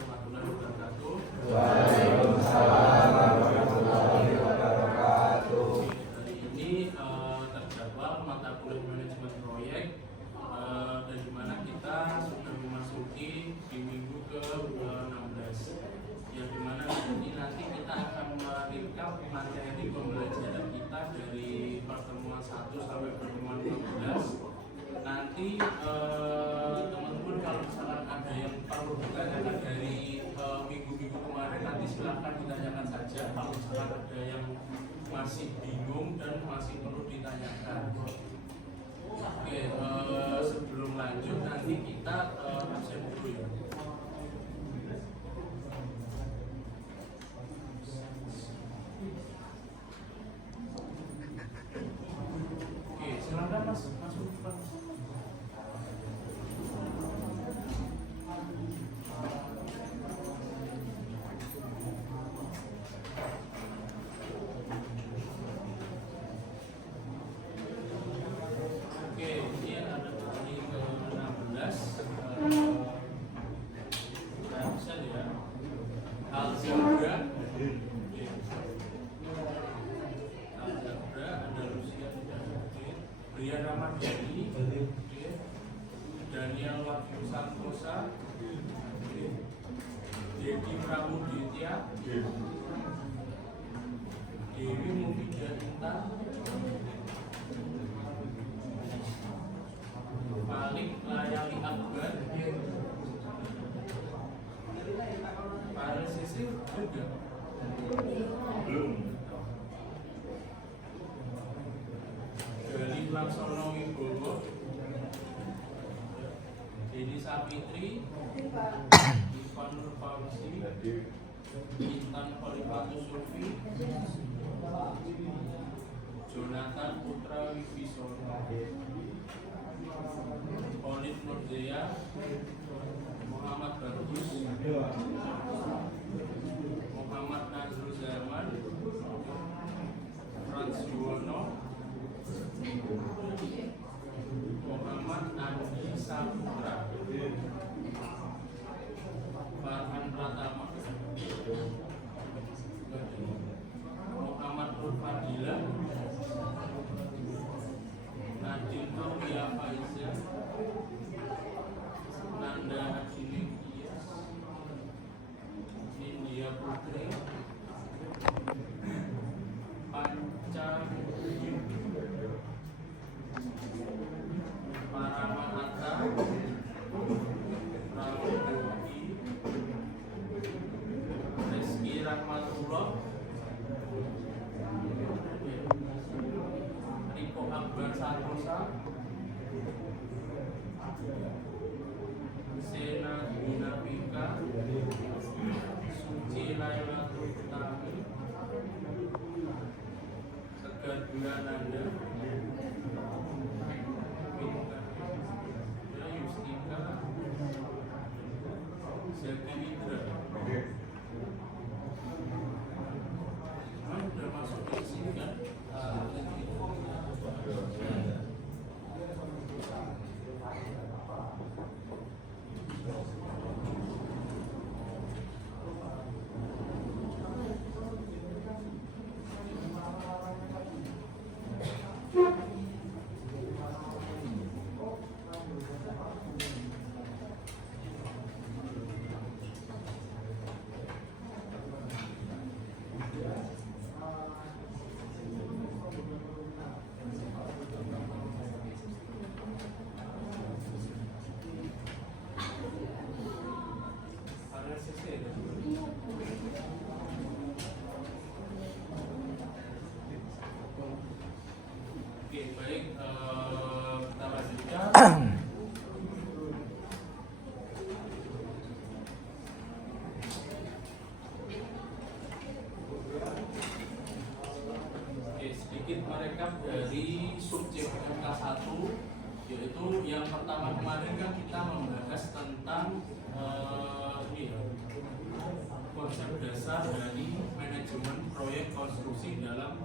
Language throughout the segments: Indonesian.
warahmatullahi wabarakatuh. Waalaikumsalam warahmatullahi wabarakatuh. Hari ini terjadwal mata kuliah manajemen proyek dan di mana kita sudah memasuki di minggu ke-16 yang dimana ini nanti kita akan meringkap materi pembelajaran kita dari pertemuan 1 sampai pertemuan 15. Nanti teman-teman kalau misalkan ada yang perlu ditanyakan dari minggu-minggu kemarin, nanti silahkan ditanyakan saja. Kalau misalkan ada yang masih bingung dan masih perlu ditanyakan. Oke, sebelum lanjut nanti kita absen dulu ya. Oke, silakan Mas, masuk Mas. Daniel Wahyu Santosa, Dedi Pramuditya, Dewi Mufidah Intan, Malik Layali Akbar, Paris Sisi juga belum. Gali Laksono Wibowo, Dedi Sapitri, Ivan Fauzi, Intan Khalifatus Sufi, Jonathan Putra Wibisono, Olid Nurdea, Muhammad Bagus, Muhammad Nazrul Zaman, Frans Yuwono, Muhammad Andi Saputra, Farhan Pratama, Muhammad Nur Fadila, Nadine Aulia Faiza, Nanda Hajini Iyas, India Putri, Panca Paramanata, Prabowoki, Rizky Rahmatullah, Riko Akbar Santosa, Sena Gunapika, Suci Lailatul Utami, Segar Gulananda, Yustika, Zaki Indra. Sudah masuk di sini kan? Oke, baik, kita lanjutkan. Oke, sedikit merekap dari subjek MK1, yaitu yang pertama kemarin kan kita membahas tentang konsep dasar dari manajemen proyek konstruksi dalam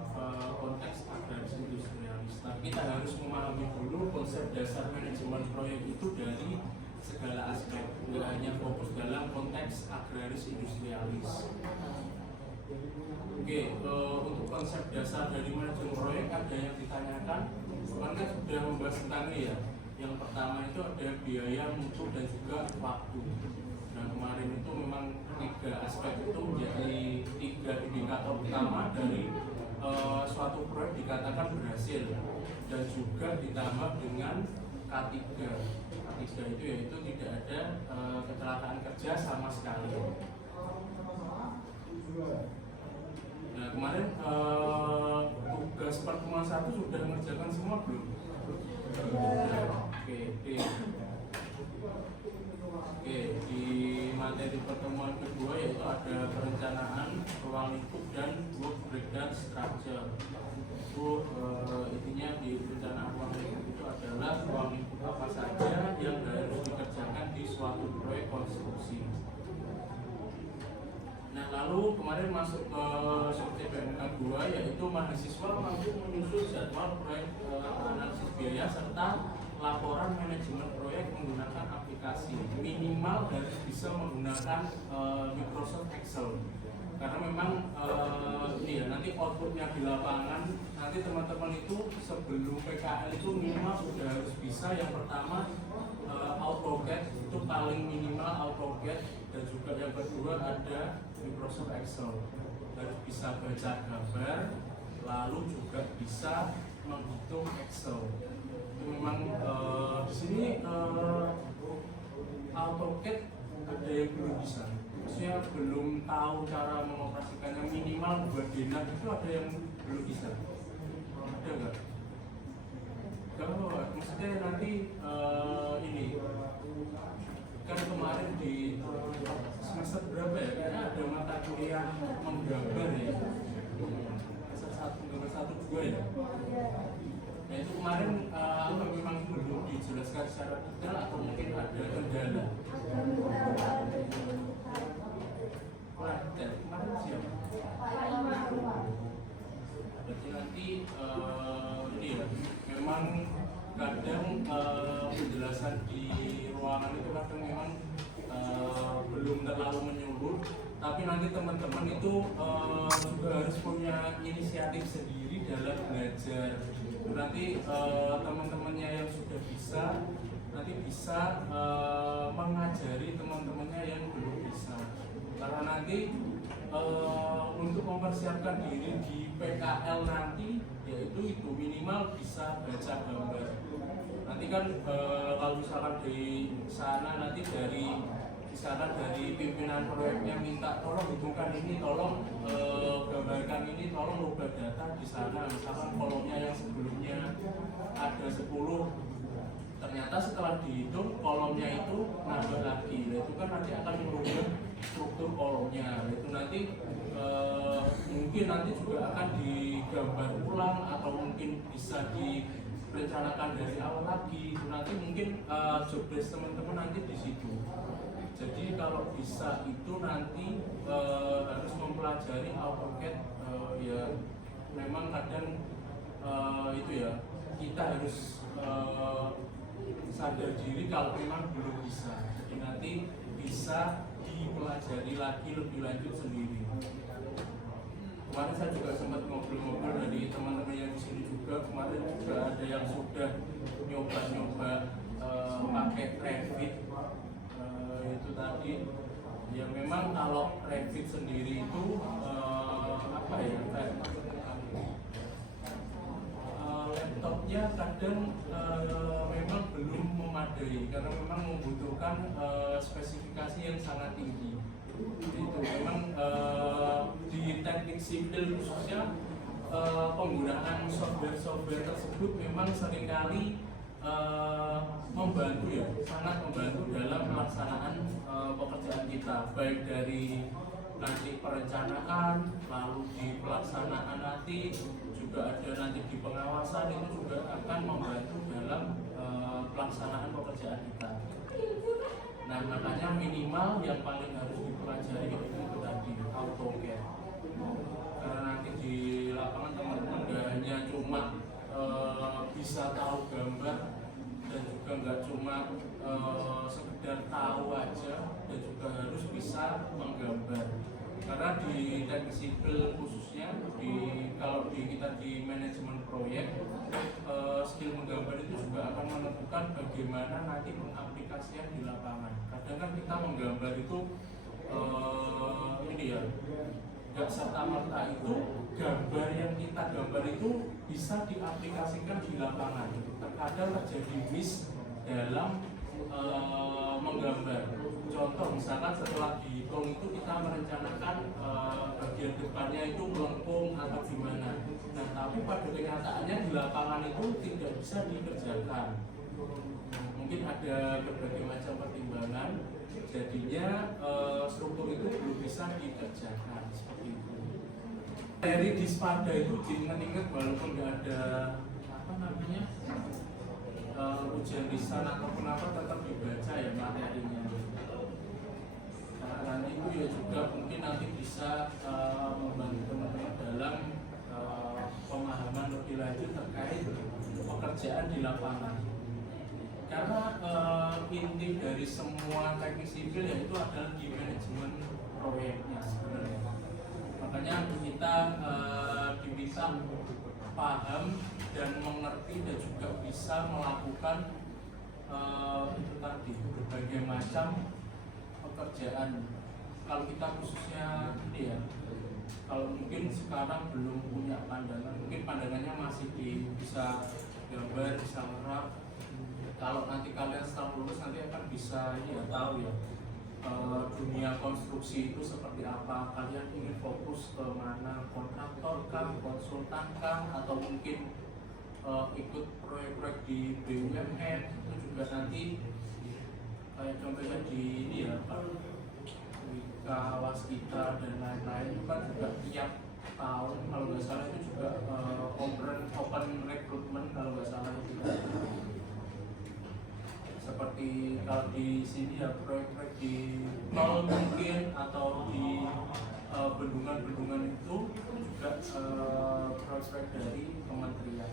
konteks agraris industrialis. Tapi kita harus memahami dulu konsep dasar manajemen proyek itu dari segala aspek, tidak hanya fokus dalam konteks konteks agraris industrialis. Oke, untuk konsep dasar dari manajemen proyek ada yang ditanyakan. Kemarin kan sudah membahas tentang ini ya. Yang pertama itu ada biaya, mutu, dan juga waktu. Nah kemarin itu memang 3 aspek itu menjadi 3 indikator utama dari suatu proyek dikatakan berhasil, dan juga ditambah dengan K3. K3 itu yaitu tidak ada kecelakaan kerja sama sekali. Nah kemarin tugas pertemuan 1 sudah mengerjakan semua belum? Oke, di materi pertemuan kedua yaitu ada perencanaan, ruang lingkup, dan work breakdown structure. Itu intinya di perencanaan ruang lingkup itu adalah ruang lingkup apa saja yang harus dikerjakan di suatu proyek konstruksi. Nah lalu kemarin masuk ke subjek PMK 2 yaitu mahasiswa mampu menyusun jadwal proyek analisis biaya serta laporan manajemen proyek menggunakan aplikasi. Minimal harus bisa menggunakan Microsoft Excel, karena memang ini ya nanti outputnya di lapangan nanti teman-teman itu sebelum PKL itu minimal sudah harus bisa. Yang pertama AutoCAD itu paling minimal AutoCAD, dan juga yang kedua ada Microsoft Excel. Harus bisa baca gambar, lalu juga bisa menghitung Excel. Itu memang di sini AutoCAD ada yang belum bisa, maksudnya belum tahu cara mengoperasikannya. Minimal buat dinar itu ada yang belum bisa. Ada nggak? Kalau maksudnya nanti ini kan kemarin di semester berapa ya? Kayaknya ada mata kuliah menggambar ya. Semester 1, 2 ya. Nah itu kemarin memang belum dijelaskan secara detail atau mungkin ada kendala. Wah, dari kemarin siapa? Berarti nanti ini ya, memang kadang penjelasan di ruangan itu kadang memang belum terlalu menyeluruh, tapi nanti teman-teman itu juga harus punya inisiatif sendiri dalam belajar. Nanti teman-temannya yang sudah bisa nanti bisa mengajari teman-temannya yang belum bisa, karena nanti untuk mempersiapkan diri di PKL nanti yaitu itu minimal bisa baca gambar. Nanti kan kalau misalkan di sana nanti dari pimpinan proyeknya minta tolong hitungkan ini, tolong gambarkan ini, tolong ubah data di sana. Misalkan kolomnya yang sebelumnya ada 10, ternyata setelah dihitung kolomnya itu nambah lagi. Nah, itu kan nanti akan merubah struktur kolomnya. Itu nanti mungkin nanti juga akan digambar ulang atau mungkin bisa direncanakan dari awal lagi. Itu nanti mungkin job desk teman-teman nanti di situ. Jadi kalau bisa itu nanti harus mempelajari AutoCAD. Ya memang kadang itu ya kita harus sadar diri kalau memang belum bisa. Jadi nanti bisa dipelajari lagi lebih lanjut sendiri. Kemarin saya juga sempat ngobrol-ngobrol dari teman-teman yang di sini juga. Kemarin juga ada yang sudah nyoba-nyoba pakai Revit. Itu tadi ya memang kalau Revit sendiri itu apa ya, laptopnya kadang memang belum memadai karena memang membutuhkan spesifikasi yang sangat tinggi. Itu memang di teknik sipil khususnya penggunaan software tersebut memang seringkali membantu ya, sangat membantu dalam pelaksanaan pekerjaan kita, baik dari nanti perencanaan, lalu di pelaksanaan nanti juga ada nanti di pengawasan, itu juga akan membantu dalam pelaksanaan pekerjaan kita. Nah makanya minimal yang paling harus dipelajari itu tadi AutoCAD, karena nanti di lapangan teman-teman gak hanya cuma bisa tahu gambar dan juga nggak cuma sekedar tahu aja, dan juga harus bisa bisa menggambar. Karena di teknik sipil khususnya kalau kita di manajemen proyek, skill menggambar itu juga akan menentukan bagaimana nanti pengaplikasian di lapangan. Kadang kan kita menggambar itu nggak serta-merta itu gambar yang kita gambar itu bisa diaplikasikan di lapangan. Terkadang terjadi miss dalam menggambar. Contoh misalkan setelah dihitung itu kita merencanakan bagian depannya itu melengkung atau gimana. Nah tapi pada kenyataannya di lapangan itu tidak bisa dikerjakan. Mungkin ada berbagai macam pertimbangan, jadinya struktur itu belum bisa dikerjakan seperti itu. Dari Dispada itu diingat-ingat walaupun nggak ada ujian lisan ataupun apa, tetap dibaca ya materinya. Karena nanti itu ya juga mungkin nanti bisa membantu teman-teman dalam pemahaman lebih lanjut terkait pekerjaan di lapangan. Karena inti dari semua teknik sipil yaitu adalah di manajemen proyeknya sebenarnya. Makanya kita diminta paham dan mengerti dan juga bisa melakukan itu tadi berbagai macam pekerjaan. Kalau kita khususnya ini ya, kalau mungkin sekarang belum punya pandangan, mungkin pandangannya masih bisa gambar, bisa ngerap. Kalau nanti kalian setelah lulus nanti akan bisa tahu ya dunia konstruksi itu seperti apa. Kalian ingin fokus ke mana, kontraktor kah, konsultan kah, atau mungkin ikut proyek-proyek di BUMN. Itu juga nanti kayak contohnya di ini ya Kawas kita dan lain-lain itu kan juga tiap tahun kalau nggak salah itu juga open recruitment kalau nggak salah itu. Seperti kalau di sini ya proyek-proyek di tol mungkin atau di bendungan-bendungan itu juga proyek dari kementerian.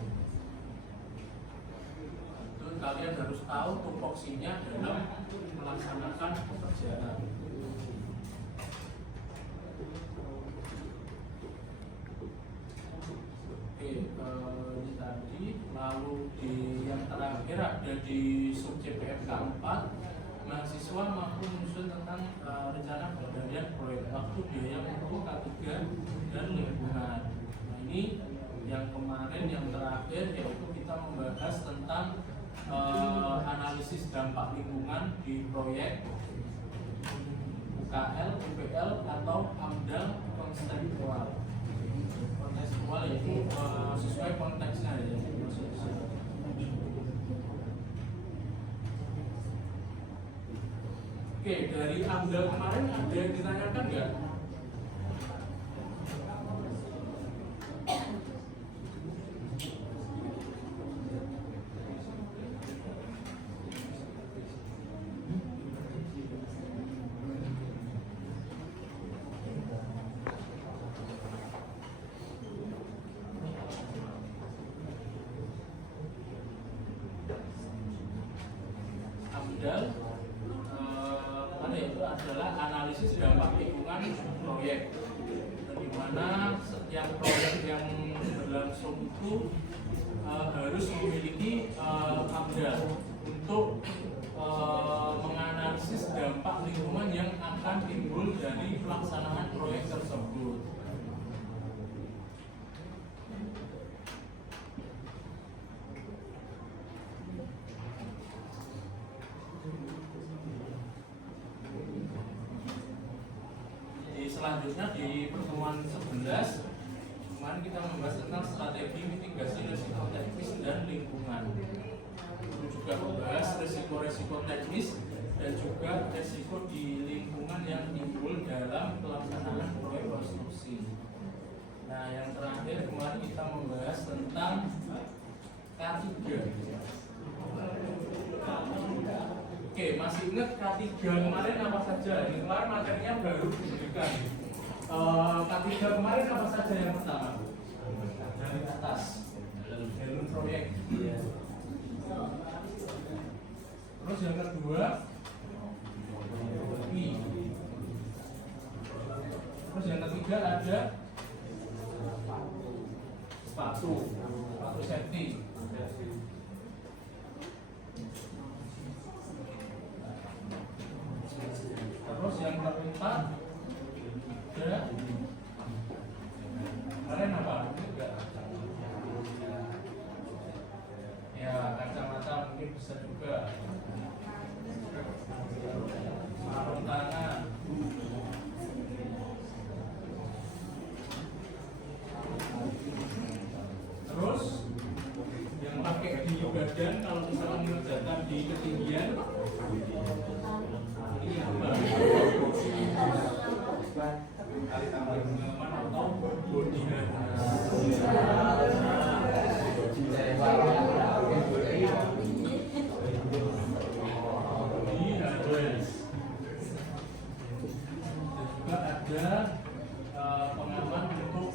Itu kalian harus tahu tupoksinya dalam melaksanakan pekerjaan. Ini tadi, lalu di yang terakhir ada di sub CPF K4, mahasiswa mampu menyusun tentang rencana pengendalian proyek waktu biaya mutu K3 dan lingkungan. Nah ini yang kemarin yang terakhir yaitu kita membahas tentang analisis dampak lingkungan di proyek UKL, UPL atau AMDAL kontekstual. Kontekstual yaitu sesuai konteksnya ya. Oke, dari AMDAL kemarin ada yang ditanyakan nggak? AMDAL itu adalah analisis dampak lingkungan proyek, di mana setiap proyek yang berlangsung itu harus memiliki AMDAL untuk menganalisis dampak lingkungan yang akan timbul dari pelaksanaan proyek tersebut. Selanjutnya di pertemuan 11 kemarin kita membahas tentang strategi mitigasi risiko teknis dan lingkungan. Itu juga membahas risiko-risiko teknis dan juga risiko di lingkungan yang timbul dalam pelaksanaan proyek konstruksi. Nah yang terakhir kemarin kita membahas tentang K3. Oke, masih ingat K3 kemarin apa saja? Ini kemarin materinya baru diberikan. K3 kemarin apa saja yang pertama? Dari atas, dalam proyek. Terus yang kedua, Terus yang ketiga ada sepatu safety. Terus yang keempat ada kalian apa? Ya, kacamata mungkin bisa juga. Sarung tangan. Terus yang pakai di badan kalau misalnya mengerjakan di ketinggian ini apa? Atau body juga ada pengaman untuk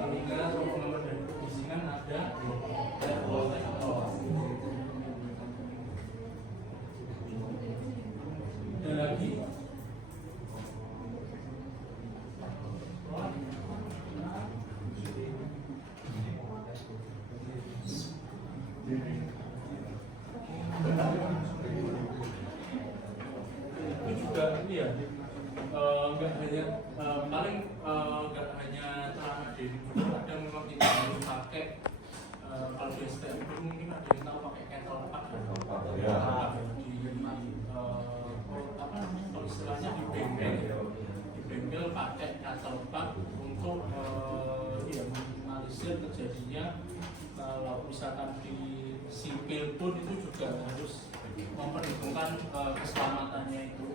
telinga atau pengaman dari kebisingan ada lagi itu juga ini ya nggak hanya paling nggak hanya celana denim juga ada memang tidak harus pakai kalau di STM itu mungkin ada yang tahu pakai kettle pack Ya. Apa namanya kalau istilahnya di bengkel pakai kettle pack untuk ya minimalisir terjadinya kalau misalkan di sipil pun itu juga harus memperhitungkan keselamatannya itu.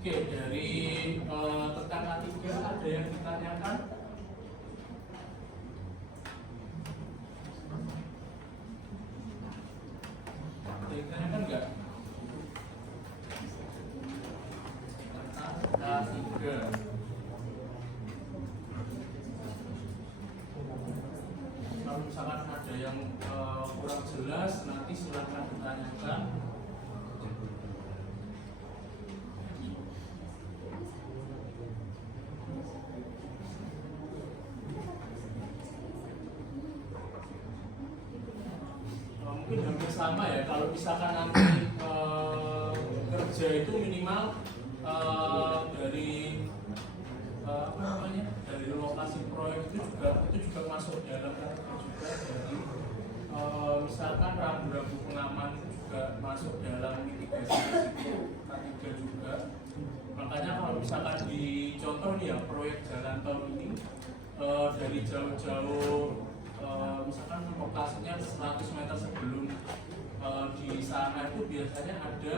Oke, dari rekan A3 ada yang ditanyakan? Ada yang ditanyakan nggak? Rekan A3. Kalau misalkan ada yang kurang jelas, nanti silakan ditanyakan. Mungkin hampir sama ya, kalau misalkan nanti kerja itu minimal dari apa namanya, dari lokasi proyek itu juga masuk dalam juga dari misalkan rambu-rambu pengaman itu juga masuk dalam mitigasi risiko K3 juga. Makanya kalau misalkan di contoh nih ya proyek jalan tol ini dari jauh-jauh misalkan lokasinya 100 meter sebelum di sana itu biasanya ada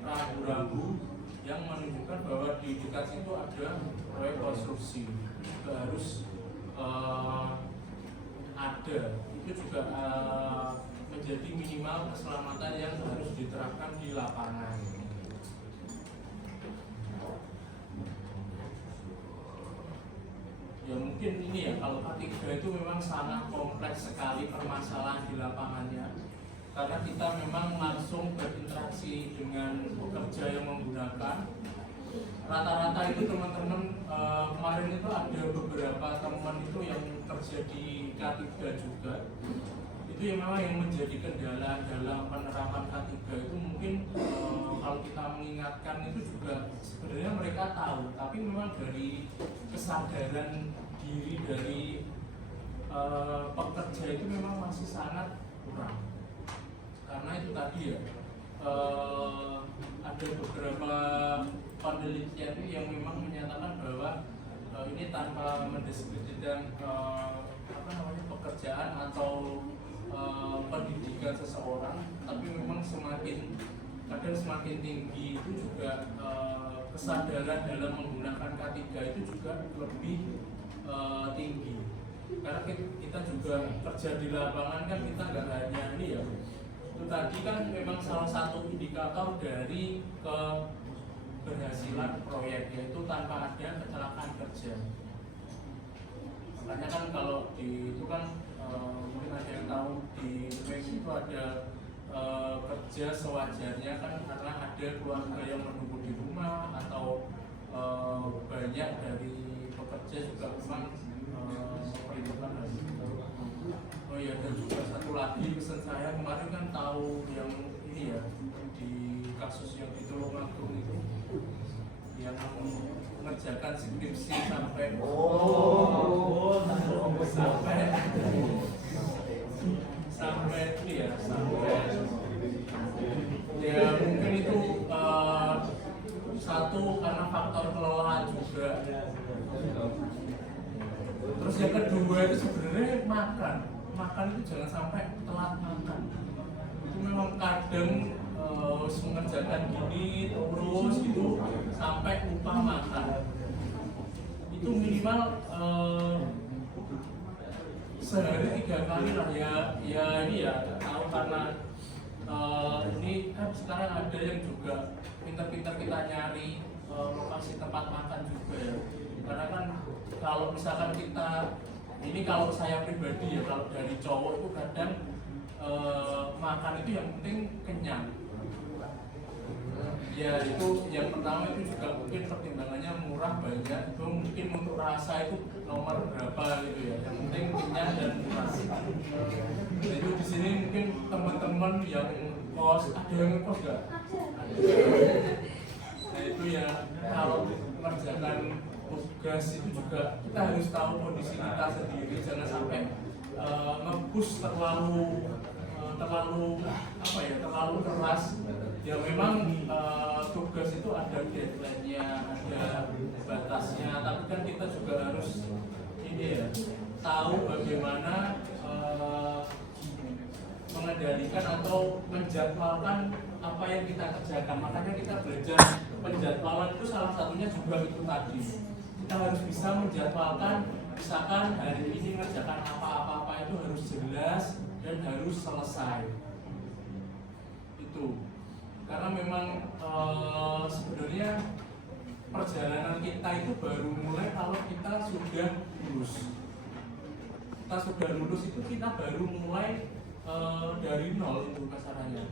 rambu-rambu yang menunjukkan bahwa di dekat situ ada proyek konstruksi. Itu harus ada, itu juga menjadi minimal keselamatan yang harus diterapkan di lapangan. Ya mungkin ini ya, kalau K3 itu memang sangat kompleks sekali permasalahan di lapangannya, karena kita memang langsung berinteraksi dengan pekerja yang menggunakan. Rata-rata itu teman-teman kemarin itu ada beberapa teman itu yang kerja di K3 juga. Itu yang memang yang menjadi kendala dalam penerapan K3 itu mungkin kalau kita mengingatkan itu juga sebenarnya mereka tahu, tapi memang dari kesadaran diri dari pekerja itu memang masih sangat kurang. Karena itu tadi ya ada beberapa penelitian yang memang menyatakan bahwa ini tanpa mendiskreditkan apa namanya pekerjaan atau pendidikan seseorang, tapi memang kadang semakin tinggi itu juga kesadaran dalam menggunakan K3 itu juga lebih tinggi. Karena kita juga kerja di lapangan kan kita nggak hanya ini ya, itu tadi kan memang salah satu indikator dari keberhasilan proyek, yaitu tanpa ada kecelakaan kerja. Makanya kan kalau di itu kan mungkin ada yang tahu di PES itu ada kerja sewajarnya kan, karena ada keluarga yang menunggu di rumah atau banyak dari pekerja juga memang perlindungan dari itu. Oh iya, dan juga satu lagi pesan saya kemarin kan tahu yang ini ya, di kasus yang di Tulungagung itu yang mengerjakan skripsi sampai ini ya, sampai ya mungkin itu satu karena faktor kelelahan juga. Terus yang kedua itu sebenarnya makan itu jangan sampai telat makan. Itu memang kadang mengerjakan gini terus gitu sampai lupa makan. Itu minimal sehari 3 kali lah ya ini ya tahu, karena ini kan sekarang ada yang juga pintar-pintar kita nyari lokasi tempat makan juga ya, karena kan kalau misalkan kita ini, kalau saya pribadi ya, kalau dari cowok itu kadang makan itu yang penting kenyang ya. Itu yang pertama, itu juga mungkin pertimbangannya murah banyak, itu mungkin untuk rasa itu nomor berapa gitu ya, yang penting kenyang dan murah. Itu di sini mungkin teman-teman yang kos, ada yang kos nggak? Nah itu ya, kalau mengerjakan tugas itu juga kita harus tahu kondisi kita sendiri, jangan sampai nge-push terlalu apa ya, terlalu keras. Ya memang tugas itu ada deadline-nya, ada batasnya, tapi kan kita juga harus ini ya, tahu bagaimana mengendalikan atau menjadwalkan apa yang kita kerjakan. Makanya kita belajar penjadwalan itu salah satunya juga itu tadi. Kita harus bisa menjadwalkan, misalkan hari ini mengerjakan apa-apa itu harus jelas dan harus selesai. Itu karena memang sebenarnya perjalanan kita itu baru mulai kalau kita sudah lulus. Kita sudah lulus itu kita baru mulai dari nol itu kasarannya.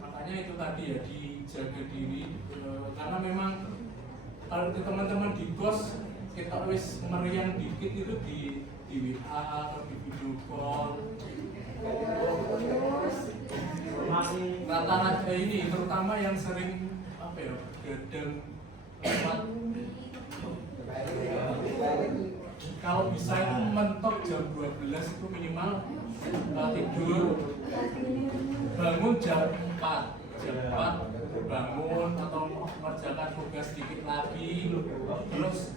Makanya itu tadi ya, dijaga diri, karena memang kalau teman-teman di kos kita wis meriang dikit itu di WA atau di video call. Rata-rata ini terutama yang sering apa ya, gadang lewat, kalau bisa itu mentok jam 12 itu minimal tidur, bangun jam 4 bangun atau mengerjakan tugas sedikit lagi, terus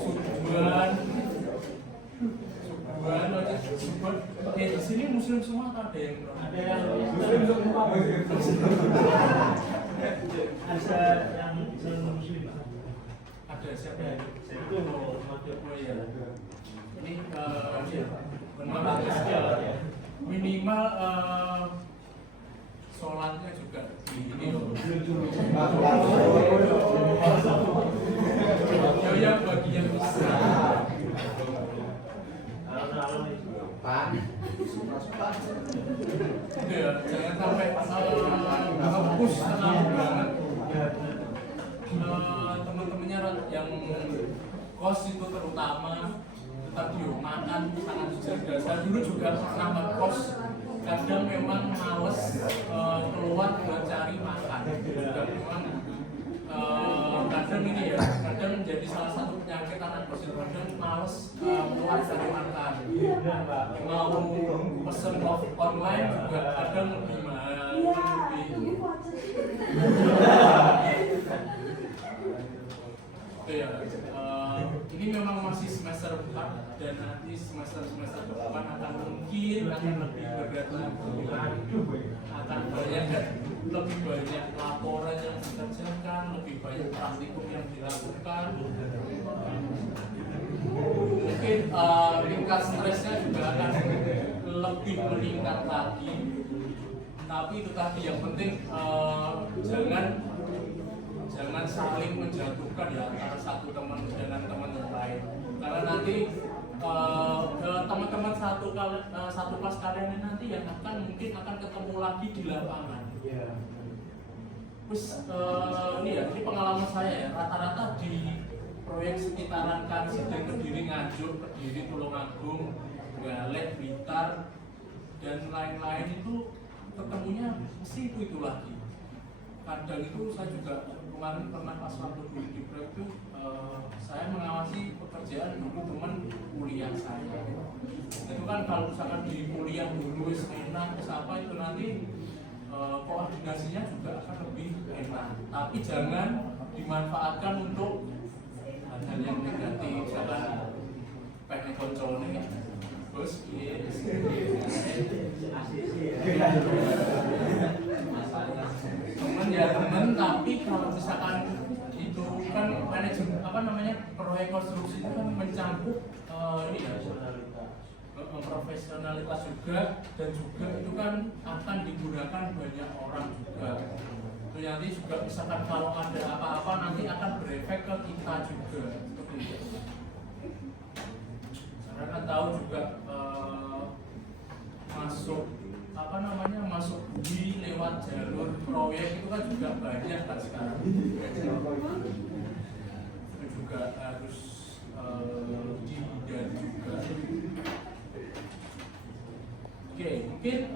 subuhan di sini muslim semua atau ada yang muslim semua? Ada yang muslim. Ada siapa ya? Itu oh ya. Ini minimal sholatnya juga di ini loh. Ya bagi yang bisa. Ya, jangan sampai push terlalu banget. Teman-temannya yang kos itu terutama tetap makan sangat dijaga. Saya dulu juga pernah kos, kadang memang males keluar buat cari makan. Juga memang kadang ini ya, kadang jadi salah satu penyakit anak kos itu, kadang males keluar cari makan. Mau pesen online juga kadang lebih mahal. Ya, ini memang masih semester 4 dan nanti semester depan akan mungkin akan lebih berat lagi, akan banyak dan lebih banyak laporan yang dikerjakan, lebih banyak praktikum yang dilakukan. Mungkin tingkat stresnya juga akan lebih meningkat jangan saling menjatuhkan ya antara satu teman dengan teman yang lain, karena nanti teman-teman satu kelas kalian ini nanti yang mungkin akan ketemu lagi di lapangan. Terus ini pengalaman saya ya, rata-rata di proyek sekitaran Karsiden, Kediri, Nganjuk, Kediri, Tulungagung, Galek, Blitar, dan lain-lain itu ketemunya mesti itu lagi. Kadang itu saya juga kemarin pernah pas waktu dulu di proyek itu saya mengawasi pekerjaan dulu teman kuliah saya. Itu kan kalau misalkan di kuliah dulu enak, apa itu nanti koordinasinya juga akan lebih enak. Tapi jangan dimanfaatkan untuk hal yang negatif, misalkan pengen koncone terus temen ya temen, tapi kalau misalkan itu kan manajemen proyek konstruksi itu kan mencakup profesionalitas juga, dan juga itu kan akan digunakan banyak orang juga. Itu nanti juga misalkan kalau ada apa-apa nanti akan berefek ke kita juga. Seperti itu. Karena kan tahu juga masuk bumi lewat jalur proyek itu kan juga banyak kan sekarang. Itu juga harus dihindari juga. Oke, mungkin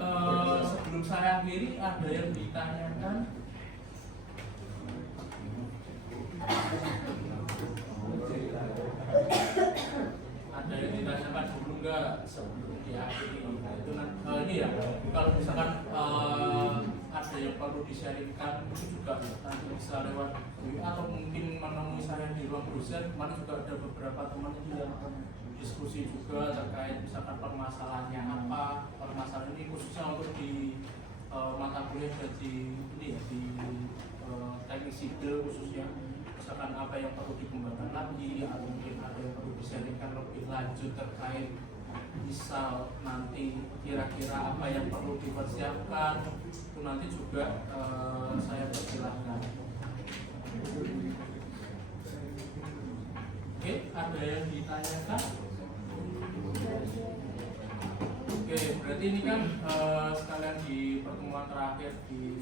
sebelum saya akhiri ada yang ditanyakan. Ada yang ditanyakan dulu nggak sebelum diakhiri? Itu ini ya, kalau misalkan ada yang perlu di-sharingkan itu juga nanti bisa lewat WA atau mungkin menemui saya di ruang dosen. Kemarin juga ada beberapa teman itu yang diskusi juga terkait misalkan permasalahannya apa, permasalahan ini khususnya untuk di mata kuliah di teknik sipil khususnya, misalkan apa yang perlu dikembangkan lagi atau mungkin ada yang perlu disampaikan lebih lanjut terkait misal nanti kira-kira apa yang perlu dipersiapkan, itu nanti juga saya persilahkan. Oke, ada yang ditanyakan? Oke, berarti ini kan sekalian di pertemuan terakhir di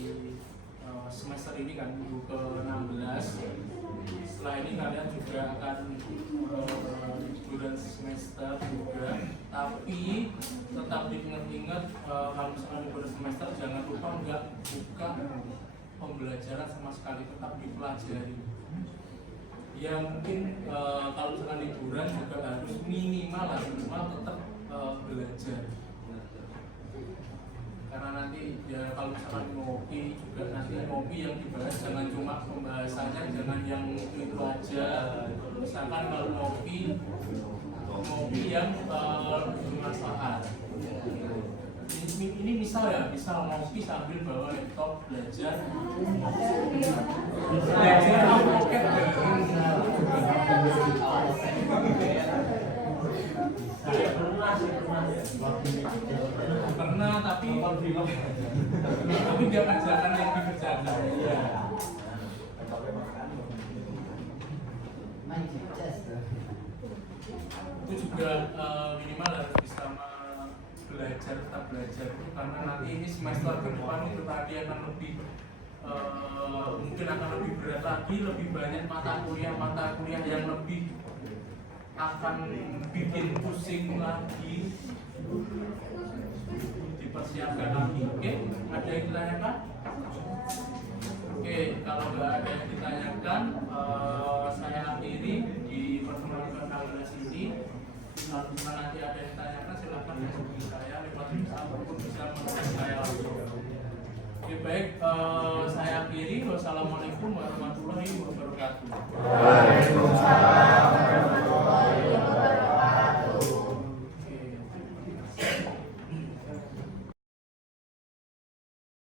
semester ini kan minggu ke-16. Setelah ini kalian juga akan liburan semester juga, tapi tetap diingat-ingat kalau misalkan liburan semester jangan lupa nggak buka pembelajaran sama sekali, tetap dipelajari. Ya mungkin kalau misalkan liburan juga harus minimal tetap belajar, karena nanti ya kalau misalkan ngopi juga nanti ngopi yang dibahas jangan cuma pembahasannya, jangan yang itu aja. Misalkan kalau ngopi yang bermanfaat. Ini misal ngopi sambil bawa laptop belajar pocket pernah, tapi dia ajakan yang dikerjakan. Iya. Itu juga minimal harus bisa tetap belajar itu, karena nanti ini semester ke depan itu tadi akan lebih mungkin akan lebih berat lagi, lebih banyak mata kuliah yang lebih akan bikin pusing lagi, dipersiapkan lagi. Oke, ada yang ditanyakan? Oke, kalau nggak ada yang ditanyakan, saya akhiri di pertemuan ke-16 ini. Kalau nanti ada yang ditanyakan silakan hubungi saya lewat WhatsApp ataupun bisa menghubungi saya langsung. Oke, baik, saya akhiri. Wassalamualaikum warahmatullahi wabarakatuh.